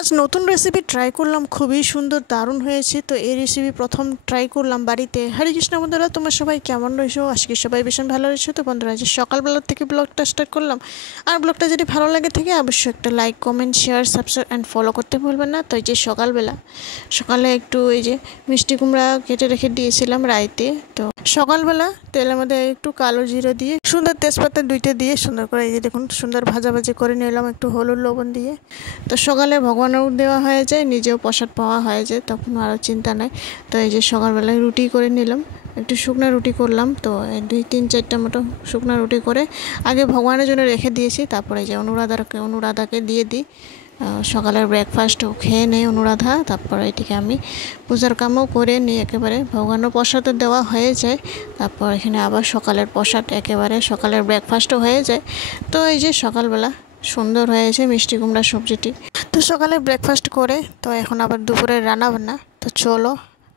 আজ নতুন recipe try করলাম, খুবই সুন্দর, দারুণ হয়েছে। তো এই রেসিপি প্রথম ট্রাই করলাম বাড়িতে। হরে কৃষ্ণ বন্ধুরা, তোমরা সবাই কেমন রয়েছো? আজকে সবাই ভীষণ ভালো রয়েছে। তো বন্ধুরা, যে সকালবেলা থেকে ব্লগটা স্টার্ট করলাম। আর ব্লগটা যদি ভালো লাগে থাকে অবশ্যই একটা like, comment, share, subscribe and follow করতে ভুলবেন না। তো এই যে সকালে একটু এই যে মিষ্টি কুমড়া কেটে রেখে দিয়েছিলাম রাইতে। তো সকালবেলা তেলের মধ্যে একটু কালো জিরা দিয়ে সুন্দর তেজপাতা দুইটা দিয়ে সুন্দর করে এই যে দেখুন সুন্দর ভাজাভাজি করে নিলাম একটু হলুদ লবণ দিয়ে। তো সকালে ভগবানেরও দেওয়া হয়ে যায়, নিজেও প্রসাদ পাওয়া হয়ে যায়, তখন আরও চিন্তা নাই। তো এই যে সকালবেলায় রুটি করে নিলাম, একটু শুকনো রুটি করলাম। তো 2-3-4টা মতো শুকনো রুটি করে আগে ভগবানের জন্য রেখে দিয়েছি। তারপরে যে অনুরাধাকে দিয়ে দিই। সকালের ব্রেকফাস্টও খেয়ে নেই অনুরাধা। তারপরে এটিকে আমি পূজার কামও করে নিই, একেবারে ভগবানের প্রসাদও দেওয়া হয়ে যায়। তারপর এখানে আবার সকালের প্রসাদ একেবারে সকালের ব্রেকফাস্টও হয়ে যায়। তো এই যে সকালবেলা সুন্দর হয়েছে মিষ্টি কুমড়ার সবজিটি। তো সকালে ব্রেকফাস্ট করে তো এখন আবার দুপুরে রান্নাবান্না। তো চলো,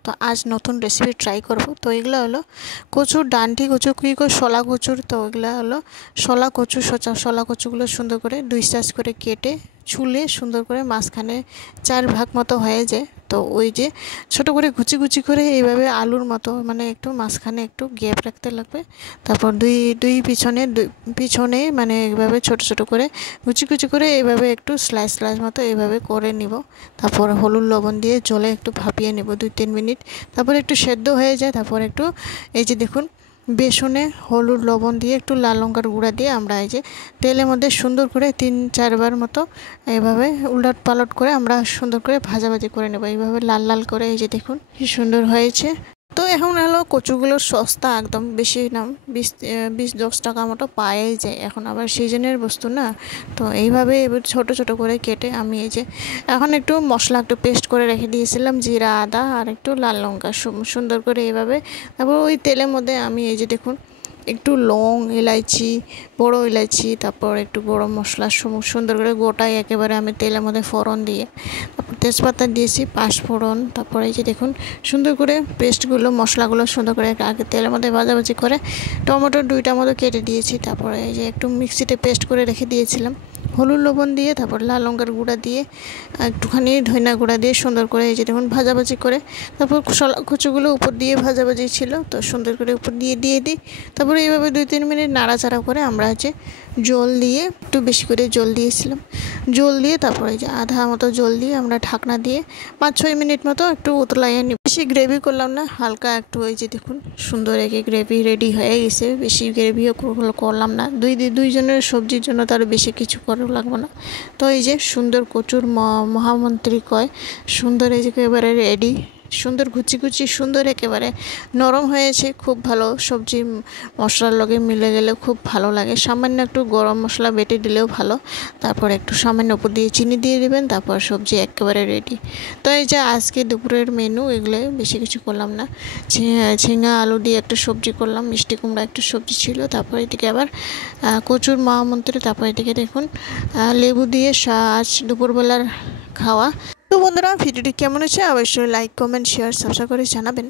তো আজ নতুন রেসিপি ট্রাই করব। তো এগুলো হলো কচুর ডান্টি কচু, কী করে শলা কচুর। তো এগুলো হলো শলা কচুগুলো সুন্দর করে 2 সাইজ করে কেটে ছুলে সুন্দর করে মাঝখানে 4 ভাগ মতো হয়ে যায়। তো ওই যে ছোটো করে কুচি করে এইভাবে আলুর মতো, মানে একটু মাঝখানে একটু গ্যাপ রাখতে লাগবে। তারপর দুই পিছনে মানে এইভাবে ছোট করে কুচি করে এইভাবে একটু স্লাইস মতো এইভাবে করে নিব। তারপর হলুদ লবণ দিয়ে জলে একটু ভাপিয়ে নেব 2-3 মিনিট। তারপর একটু সেদ্ধ হয়ে যায়। তারপর একটু এই যে দেখুন বেসনে হলুদ লবণ দিয়ে একটু লাল লঙ্কার গুঁড়া দিয়ে আমরা এই যে তেলের মধ্যে সুন্দর করে 3-4 বার মতো এইভাবে উলট পালট করে আমরা সুন্দর করে ভাজাভাজি করে নেব, এইভাবে লাল করে। এই যে দেখুন কি সুন্দর হয়েছে। তো এখন হলো কচুগুলোর সস্তা, একদম বেশি নাম 20-10 টাকা মতো পাওয়াই যায় এখন, আবার সিজনের বস্তু না। তো এইভাবে এবার ছোট করে কেটে আমি এই যে এখন একটু মশলা একটু পেস্ট করে রেখে দিয়েছিলাম, জিরা, আদা আর একটু লাল লঙ্কা সুন্দর করে এইভাবে। তারপর ওই তেলের মধ্যে আমি এই যে দেখুন একটু লং, এলাইচি, বড় এলাইচি, তারপর একটু গরম মশলা সুন্দর করে গোটাই একেবারে আমি তেলের মধ্যে ফোড়ন দিয়ে, তারপর তেজপাতা দিয়েছি, 5 ফোড়ন। তারপরে এই যে দেখুন সুন্দর করে পেস্টগুলো মশলাগুলো সুন্দর করে আগে তেলের মধ্যে ভাজাভাজি করে টমেটো 2টা মতো কেটে দিয়েছি। তারপরে এই যে একটু মিক্সিতে পেস্ট করে রেখে দিয়েছিলাম, হলুদ লবণ দিয়ে, তারপর লাল লঙ্কার গুঁড়া দিয়ে, একটুখানি ধনিয়া গুঁড়া দিয়ে সুন্দর করে এই যে দেখুন ভাজাভাজি করে। তারপর কচুগুলো উপর দিয়ে ভাজাভাজি ছিল, তো সুন্দর করে উপর দিয়ে দিই। তারপরে এইভাবে 2-3 মিনিট নাড়াচাড়া করে আমরা হচ্ছে জল দিয়ে, একটু বেশি করে জল দিয়েছিলাম, জল দিয়ে তারপরে এই যে আধা মতো জল দিয়ে আমরা ঢাকনা দিয়ে 5-6 মিনিট মতো একটু উতলাইয়ে নিই। বেশি গ্রেভি করলাম না, হালকা একটু। এই যে দেখুন সুন্দর একে গ্রেভি রেডি হয়ে গেছে, বেশি গ্রেভিও করলাম না। দুইজনের সবজির জন্য তার বেশি কিছু করা লাগবে না। তো এই যে সুন্দর কচুর মহামন্ত্রী কয় সুন্দর, এই যে একেবারে রেডি, সুন্দর কুচি সুন্দর একেবারে নরম হয়েছে, খুব ভালো। সবজি মশলার লগে মিলে গেলে খুব ভালো লাগে। সামান্য একটু গরম মশলা বেটে দিলেও ভালো। তারপর একটু সামান্য উপর দিয়ে চিনি দিয়ে দেবেন, তারপর সবজি একেবারে রেডি। তো এই যে আজকে দুপুরের মেনু এগুলো, বেশি কিছু করলাম না। ঝিঙা আলু দিয়ে একটা সবজি করলাম, মিষ্টি কুমড়া একটা সবজি ছিল, তারপর এটিকে আবার কচুর মহামন্ত্রী, তারপর এটিকে দেখুন লেবু দিয়ে আজ দুপুরবেলার খাওয়া। তো বন্ধুরা, ভিডিওটি কেমন হয়েছে অবশ্যই লাইক, কমেন্ট, শেয়ার, সাবস্ক্রাইব করে জানাবেন।